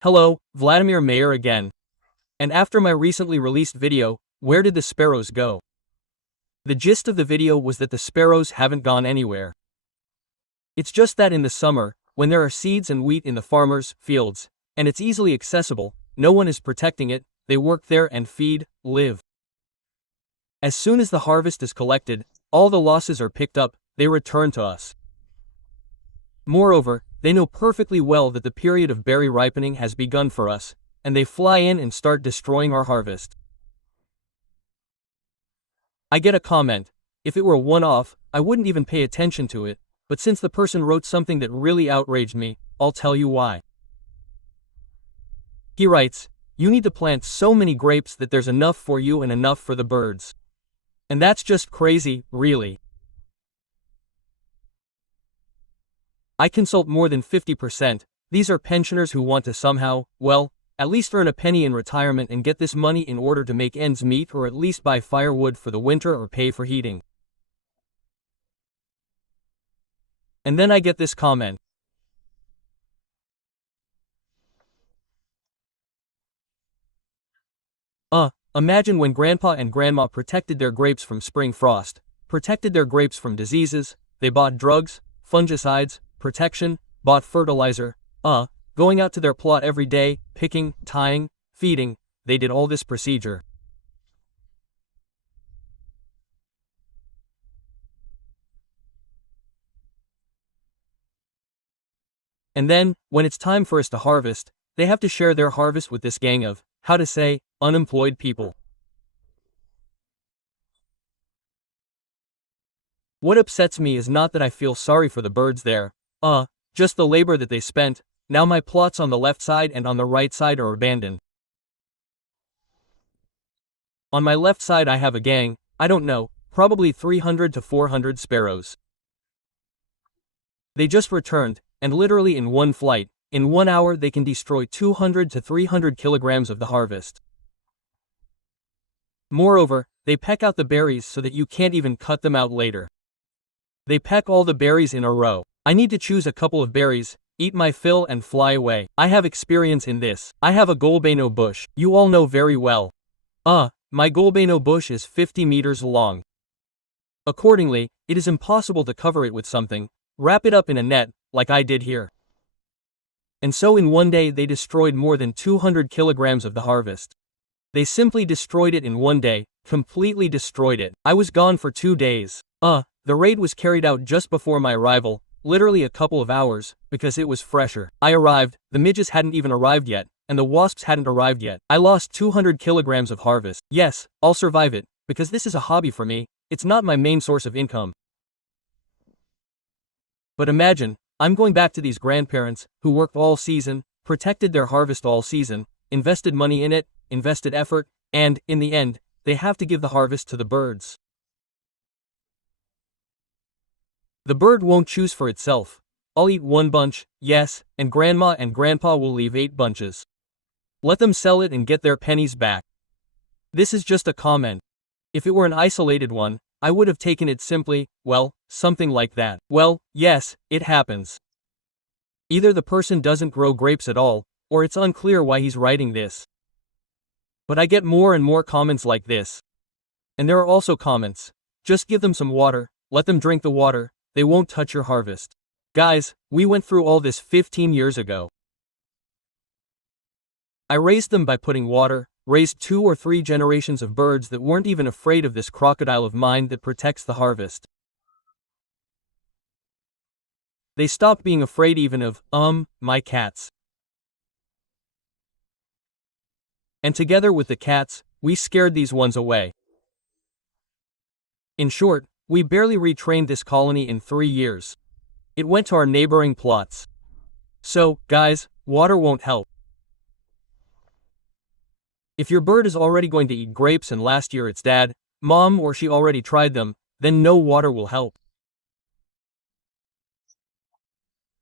Hello, Vladimir Mayer again. And after my recently released video, where did the sparrows go? The gist of the video was that the sparrows haven't gone anywhere. It's just that in the summer, when there are seeds and wheat in the farmers' fields, and it's easily accessible, no one is protecting it, they work there and feed, live. As soon as the harvest is collected, all the losses are picked up, they return to us. Moreover, they know perfectly well that the period of berry ripening has begun for us, and they fly in and start destroying our harvest. I get a comment. If it were a one-off, I wouldn't even pay attention to it, but since the person wrote something that really outraged me, I'll tell you why. He writes, "You need to plant so many grapes that there's enough for you and enough for the birds." And that's just crazy, really. I consult more than 50%, these are pensioners who want to somehow, well, at least earn a penny in retirement and get this money in order to make ends meet or at least buy firewood for the winter or pay for heating. And then I get this comment. Imagine when Grandpa and Grandma protected their grapes from spring frost, protected their grapes from diseases, they bought drugs, fungicides, protection, bought fertilizer, going out to their plot every day, picking, tying, feeding, they did all this procedure. And then, when it's time for us to harvest, they have to share their harvest with this gang of, how to say, unemployed people. What upsets me is not that I feel sorry for the birds there, just the labor that they spent. Now my plots on the left side and on the right side are abandoned. On my left side I have a gang, I don't know, probably 300 to 400 sparrows. They just returned, and literally in one flight, in 1 hour they can destroy 200 to 300 kilograms of the harvest. Moreover, they peck out the berries so that you can't even cut them out later. They peck all the berries in a row. I need to choose a couple of berries, eat my fill and fly away. I have experience in this. I have a golbano bush, you all know very well. My golbano bush is 50 meters long. Accordingly, it is impossible to cover it with something, wrap it up in a net, like I did here. And so in one day they destroyed more than 200 kilograms of the harvest. They simply destroyed it in one day, completely destroyed it. I was gone for 2 days. The raid was carried out just before my arrival, literally a couple of hours, because it was fresher. I arrived, the midges hadn't even arrived yet, and the wasps hadn't arrived yet. I lost 200 kilograms of harvest. Yes, I'll survive it, because this is a hobby for me, it's not my main source of income. But imagine, I'm going back to these grandparents, who worked all season, protected their harvest all season, invested money in it, invested effort, and, in the end, they have to give the harvest to the birds. The bird won't choose for itself. I'll eat 1 bunch, yes, and Grandma and Grandpa will leave 8 bunches. Let them sell it and get their pennies back. This is just a comment. If it were an isolated one, I would have taken it simply, well, something like that. Well, yes, it happens. Either the person doesn't grow grapes at all, or it's unclear why he's writing this. But I get more and more comments like this. And there are also comments. Just give them some water, let them drink the water, they won't touch your harvest. Guys, we went through all this 15 years ago. I raised them by putting water, raised 2 or 3 generations of birds that weren't even afraid of this crocodile of mine that protects the harvest. They stopped being afraid even of, my cats. And together with the cats, we scared these ones away. In short, we barely retrained this colony in 3 years. It went to our neighboring plots. So, guys, water won't help. If your bird is already going to eat grapes and last year its dad, mom or she already tried them, then no water will help.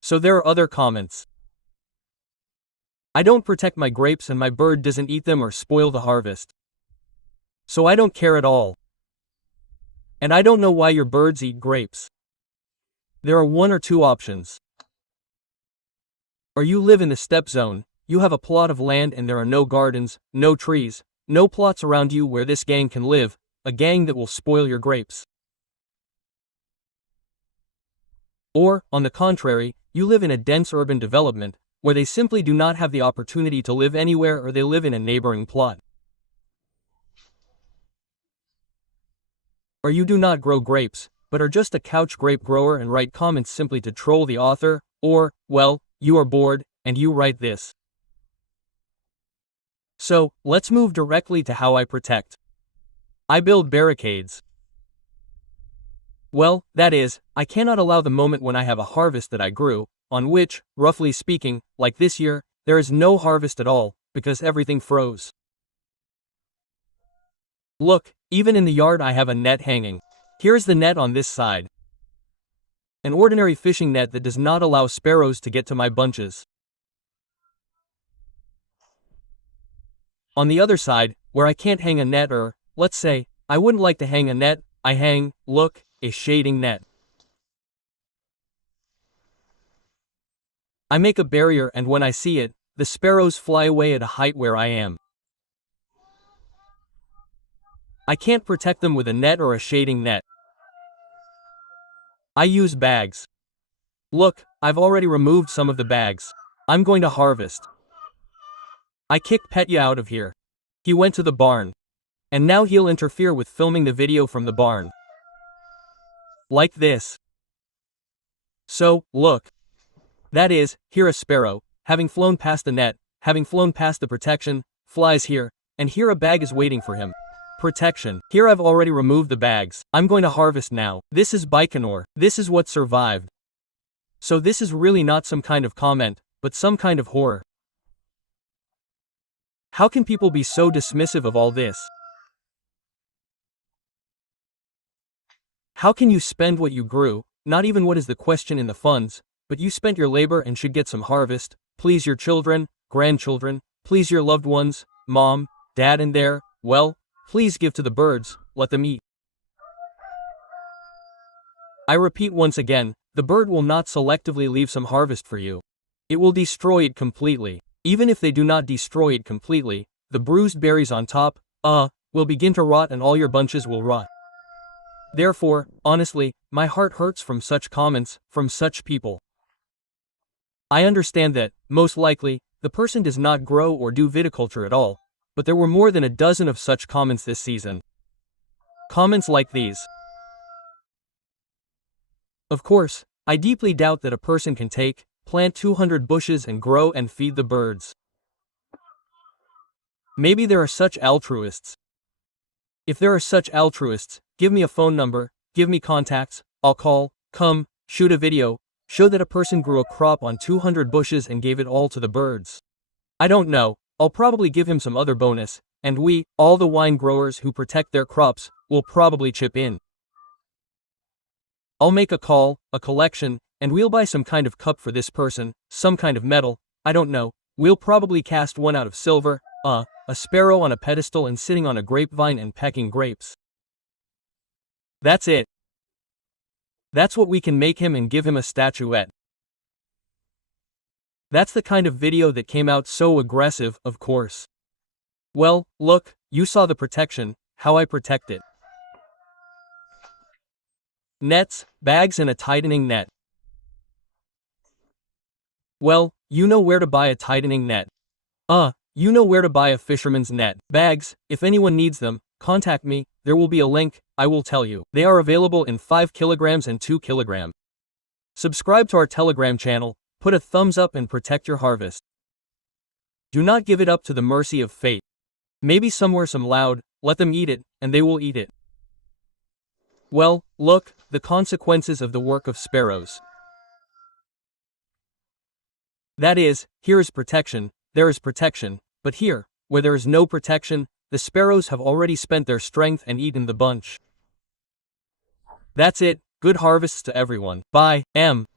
So there are other comments. I don't protect my grapes and my bird doesn't eat them or spoil the harvest. So I don't care at all. And I don't know why your birds eat grapes. There are 1 or 2 options. Or you live in the steppe zone, you have a plot of land and there are no gardens, no trees, no plots around you where this gang can live, a gang that will spoil your grapes. Or, on the contrary, you live in a dense urban development, where they simply do not have the opportunity to live anywhere or they live in a neighboring plot. Or you do not grow grapes, but are just a couch grape grower and write comments simply to troll the author, or, well, you are bored, and you write this. So, let's move directly to how I protect. I build barricades. Well, that is, I cannot allow the moment when I have a harvest that I grew, on which, roughly speaking, like this year, there is no harvest at all, because everything froze. Look, even in the yard I have a net hanging. Here's the net on this side. An ordinary fishing net that does not allow sparrows to get to my bunches. On the other side, where I can't hang a net or, let's say, I wouldn't like to hang a net, I hang, look, a shading net. I make a barrier and when I see it, the sparrows fly away at a height where I am. I can't protect them with a net or a shading net. I use bags. Look, I've already removed some of the bags. I'm going to harvest. I kicked Petya out of here. He went to the barn. And now he'll interfere with filming the video from the barn. Like this. So, look. That is, here a sparrow, having flown past the net, having flown past the protection, flies here, and here a bag is waiting for him. Protection. Here I've already removed the bags. I'm going to harvest now. This is Baikonur. This is what survived. So this is really not some kind of comment, but some kind of horror. How can people be so dismissive of all this? How can you spend what you grew, not even what is the question in the funds, but you spent your labor and should get some harvest, please your children, grandchildren, please your loved ones, mom, dad and their, well, please give to the birds, let them eat. I repeat once again, the bird will not selectively leave some harvest for you. It will destroy it completely. Even if they do not destroy it completely, the bruised berries on top, will begin to rot and all your bunches will rot. Therefore, honestly, my heart hurts from such comments, from such people. I understand that, most likely, the person does not grow or do viticulture at all, but there were more than a dozen of such comments this season. Comments like these. Of course, I deeply doubt that a person can plant 200 bushes and grow and feed the birds. Maybe there are such altruists. If there are such altruists, give me a phone number, give me contacts, I'll call, come, shoot a video, show that a person grew a crop on 200 bushes and gave it all to the birds. I don't know, I'll probably give him some other bonus, and we, all the wine growers who protect their crops, will probably chip in. I'll make a call, a collection, and we'll buy some kind of cup for this person, some kind of metal, I don't know, we'll probably cast one out of silver, a sparrow on a pedestal and sitting on a grapevine and pecking grapes. That's it. That's what we can make him and give him a statuette. That's the kind of video that came out so aggressive, of course. Well, look, you saw the protection, how I protect it. Nets, bags and a tightening net. Well, you know where to buy a tightening net. You know where to buy a fisherman's net. Bags, if anyone needs them, contact me, there will be a link, I will tell you. They are available in 5 kilograms and 2 kilograms. Subscribe to our Telegram channel, put a thumbs up and protect your harvest. Do not give it up to the mercy of fate. Maybe somewhere some loud, let them eat it, and they will eat it. Well, look, the consequences of the work of sparrows. That is, here is protection, there is protection, but here, where there is no protection, the sparrows have already spent their strength and eaten the bunch. That's it, good harvests to everyone. Bye, M.